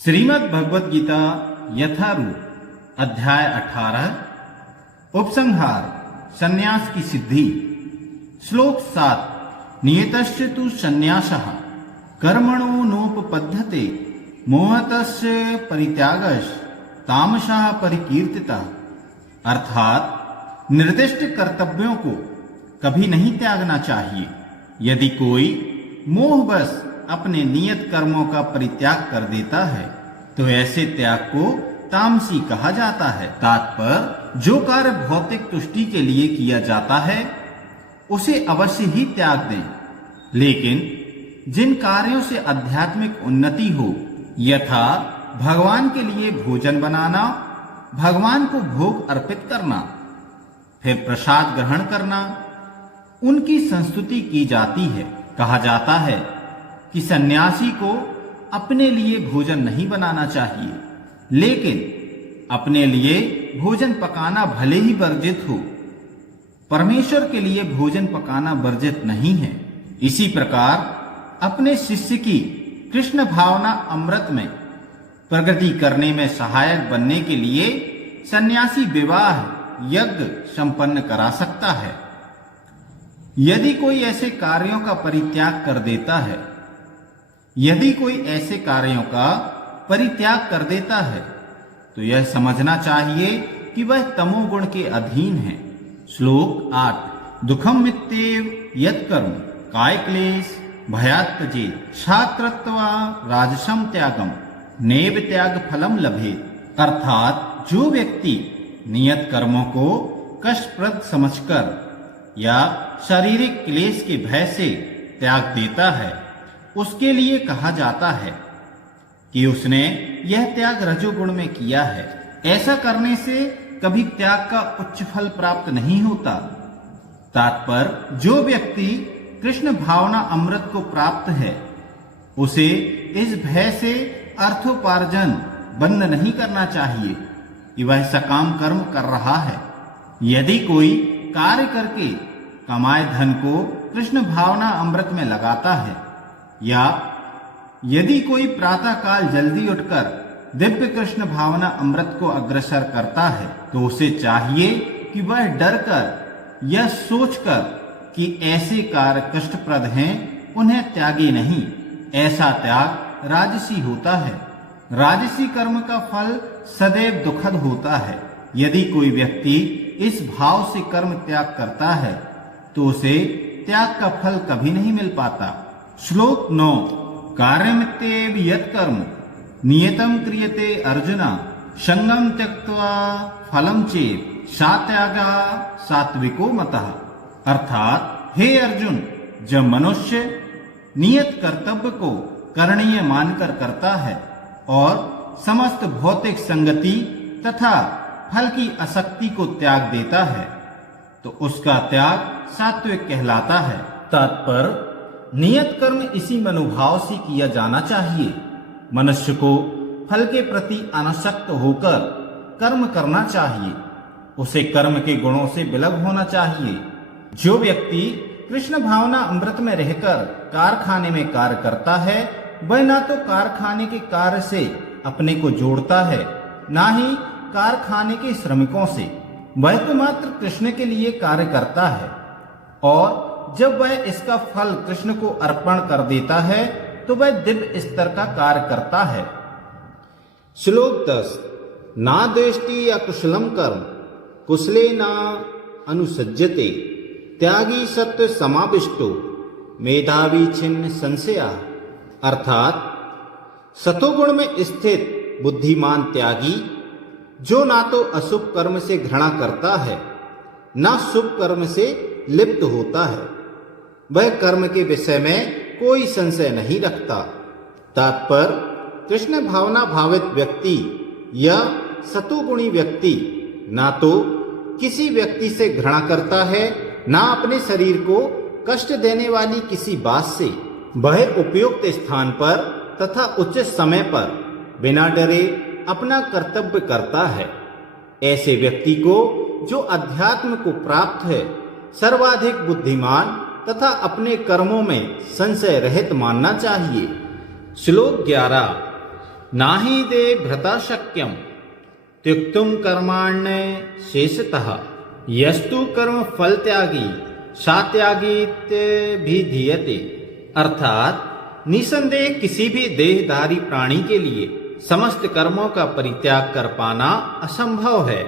श्रीमद् भगवद गीता यथारूप अध्याय 18 उपसंहार संन्यास की सिद्धि। श्लोक 7 नियतस्य तु संन्यासः कर्मणो नोपपद्यते मोहतस्य परित्यागश्च तामसः परिकीर्तितः। अर्थात निर्दिष्ट कर्तव्यों को कभी नहीं त्यागना चाहिए। यदि कोई मोहवश अपने नियत कर्मों का परित्याग कर देता है तो ऐसे त्याग को तामसी कहा जाता है। तात्पर्य जो कार्य भौतिक तुष्टि के लिए किया जाता है उसे अवश्य ही त्याग दें, लेकिन जिन कार्यों से आध्यात्मिक उन्नति हो, यथा भगवान के लिए भोजन बनाना, भगवान को भोग अर्पित करना, फिर प्रसाद ग्रहण करना, उनकी संस्तुति की जाती है। कहा जाता है कि सन्यासी को अपने लिए भोजन नहीं बनाना चाहिए, लेकिन अपने लिए भोजन पकाना भले ही वर्जित हो, परमेश्वर के लिए भोजन पकाना वर्जित नहीं है। इसी प्रकार अपने शिष्य की कृष्ण भावना अमृत में प्रगति करने में सहायक बनने के लिए सन्यासी विवाह यज्ञ संपन्न करा सकता है। यदि कोई ऐसे कार्यों का परित्याग कर देता है तो यह समझना चाहिए कि वह तमोगुण के अधीन है। श्लोक 8 दुखम मित्येव यत् कर्म काय क्लेश भयात् त्यजेत् क्षात्रत्वा राजसम त्यागम नैव त्याग फलम लभेत्। अर्थात जो व्यक्ति नियत कर्मों को कष्टप्रद समझकर या शारीरिक क्लेश के भय से त्याग देता है, उसके लिए कहा जाता है कि उसने यह त्याग रजोगुण में किया है। ऐसा करने से कभी त्याग का उच्च फल प्राप्त नहीं होता। तात्पर्य जो व्यक्ति कृष्ण भावना अमृत को प्राप्त है उसे इस भय से अर्थोपार्जन बंद नहीं करना चाहिए कि वह सकाम कर्म कर रहा है। यदि कोई कार्य करके कमाए धन को कृष्ण भावना अमृत में लगाता है, या यदि कोई प्रातः काल जल्दी उठकर दिव्य कृष्ण भावना अमृत को अग्रसर करता है, तो उसे चाहिए कि वह डरकर यह सोचकर कि ऐसे कार्य कष्टप्रद हैं उन्हें त्यागे नहीं। ऐसा त्याग राजसी होता है। राजसी कर्म का फल सदैव दुखद होता है। यदि कोई व्यक्ति इस भाव से कर्म त्याग करता है तो उसे त्याग का फल कभी नहीं मिल पाता। श्लोक 9 कार्यमित्येव यत् कर्म नियतम क्रियते अर्जुन संगम त्यक्त्वा फलम चेत् सा त्यागा सात्विको मतः। अर्थात हे अर्जुन, जब मनुष्य नियत कर्तव्य को करणीय मानकर करता है और समस्त भौतिक संगति तथा फल की आसक्ति को त्याग देता है तो उसका त्याग सात्विक कहलाता है। तात्पर्य नियत कर्म इसी मनोभाव से किया जाना चाहिए। मनुष्य को फल के प्रति अनासक्त होकर कर्म करना चाहिए। उसे कर्म के गुणों से विलग होना चाहिए। जो व्यक्ति कृष्ण भावना अमृत में रहकर कारखाने में कार्य करता है, वह ना तो कारखाने के कार्य से अपने को जोड़ता है, ना ही कारखाने के श्रमिकों से। वह तो मात्र कृष्ण के लिए कार्य करता है, और जब वह इसका फल कृष्ण को अर्पण कर देता है तो वह दिव्य स्तर का कार्य करता है। श्लोक 10 ना द्वेष्टि अकुशलम कर्म कुशले ना अनुसज्जते त्यागी सत्व समाविष्टो मेधावी छिन्न संशया। अर्थात सतोगुण में स्थित बुद्धिमान त्यागी जो ना तो अशुभ कर्म से घृणा करता है, ना शुभ कर्म से लिप्त होता है, वह कर्म के विषय में कोई संशय नहीं रखता। तात्पर्य कृष्ण भावना भावित व्यक्ति या सतोगुणी व्यक्ति ना तो किसी व्यक्ति से घृणा करता है, ना अपने शरीर को कष्ट देने वाली किसी बात से। वह उपयुक्त स्थान पर तथा उचित समय पर बिना डरे अपना कर्तव्य करता है। ऐसे व्यक्ति को जो अध्यात्म को प्राप्त है सर्वाधिक बुद्धिमान तथा अपने कर्मों में संशय रहित मानना चाहिए। श्लोक 11 नाहि ते भ्रता शक्यम त्यक्तुम कर्माण्य शेषतः यस्तु कर्म फल त्यागी भी धीयते। अर्थात निसंदेह किसी भी देहधारी प्राणी के लिए समस्त कर्मों का परित्याग कर पाना असंभव है,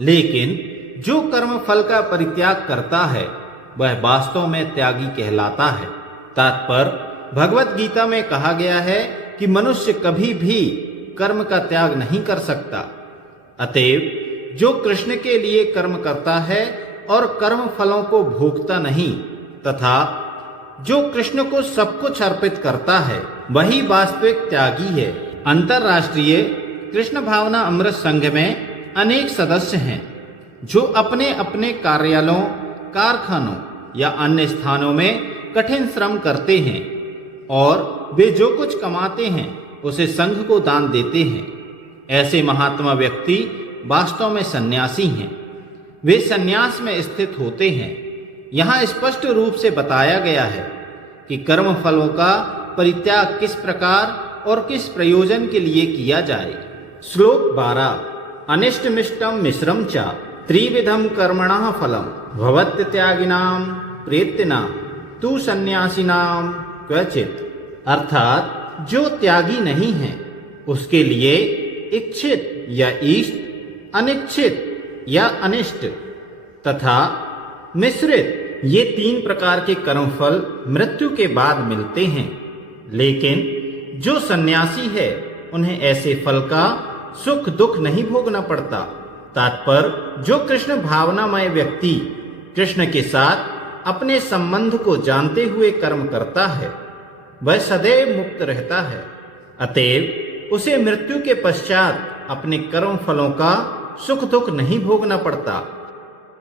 लेकिन जो कर्म फल का परित्याग करता है वह वास्तव में त्यागी कहलाता है। तात्पर्य भगवत गीता में कहा गया है कि मनुष्य कभी भी कर्म का त्याग नहीं कर सकता। अतएव जो कृष्ण के लिए कर्म करता है और कर्म फलों को भोगता नहीं तथा जो कृष्ण को सब कुछ अर्पित करता है वही वास्तविक त्यागी है। अंतर्राष्ट्रीय कृष्ण भावना अमृत संघ में अनेक सदस्य हैं जो अपने अपने कार्यालयों, कारखानों या अन्य स्थानों में कठिन श्रम करते हैं और वे जो कुछ कमाते हैं उसे संघ को दान देते हैं। ऐसे महात्मा व्यक्ति वास्तव में सन्यासी हैं। वे सन्यास में स्थित होते हैं। यहाँ स्पष्ट रूप से बताया गया है कि कर्म फलों का परित्याग किस प्रकार और किस प्रयोजन के लिए किया जाए। श्लोक 12 अनिष्टमिष्टम मिश्रम च त्रिविधम कर्मणः फलम भवत्यत्यागिनाम प्रेत्तिना तु सन्यासिनाम क्वचित। अर्थात जो त्यागी नहीं है उसके लिए इच्छित या इष्ट, अनिच्छित या अनिष्ट तथा मिश्रित ये 3 प्रकार के कर्मफल मृत्यु के बाद मिलते हैं, लेकिन जो सन्यासी है उन्हें ऐसे फल का सुख दुख नहीं भोगना पड़ता। तात्पर्य जो कृष्ण भावनामय व्यक्ति कृष्ण के साथ अपने संबंध को जानते हुए कर्म करता है वह सदैव मुक्त रहता है। अतएव उसे मृत्यु के पश्चात अपने कर्म फलों का सुख दुख नहीं भोगना पड़ता।